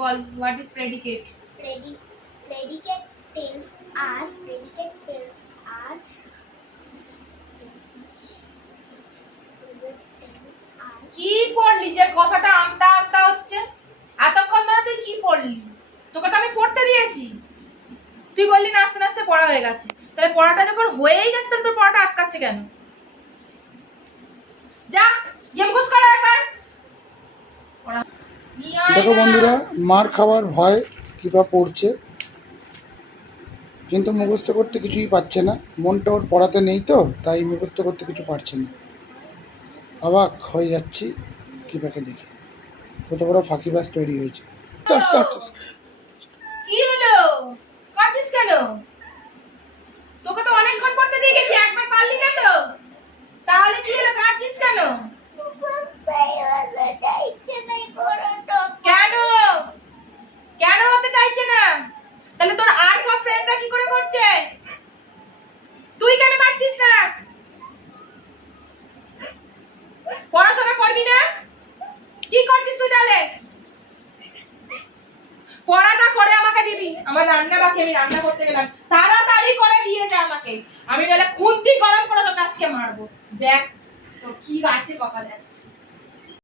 Ball, what is predicate? Predicate tells us কি পড়লি যে কথাটা আমতা আমতা হচ্ছে? এতক্ষণ ধরে তুই কি পড়লি? তোকে তো আমি পড়তে দিয়েছি। তুই বললি না আস্তে আস্তে পড়া হয়ে গেছে। তাহলে পড়াটা যখন হয়েই গেছে তাহলে তোর পড়াটা আটকাচ্ছে কেন? যা গিয়ে মুখস্থ কর একবার। দেখো বন্ধুরা, মার খাওয়ার ভয় কিবা পড়ছে, কিন্তু মুখস্থ করতে কিছুই পারছে না। মনটা ওর পড়াতে নেই তো, তাই মুখস্থ করতে কিছু পারছে না। অবাক হয়ে যাচ্ছি কিবাকে দেখে, কত বড় ফাঁকিবাজ তৈরি হয়েছে। কি হলো? কাঁদছিস কেন? তোকে তো অনেকক্ষণ পড়তে দিয়ে গেছি, একবার পারলি না তো? তাহলে কি হলো, কাঁদছিস কেন? কেন কেন হতে চাইছে না? তাহলে তোর আর সব ফ্রেন্ডরা কি করে করছে? তুই কেন পারছিস না? পড়াশোনা করবি না? কি করছিস তুই তাহলে? পড়াটা করে আমাকে দিবি। আমার রান্না বাকি, আমি রান্না করতে গেলাম, তাড়াতাড়ি করে দিয়ে যা আমাকে। আমি নাহলে খুন্তি গরম করে তোকে আজকে মারবো। দেখ তোর কি আছে কপালে আছে।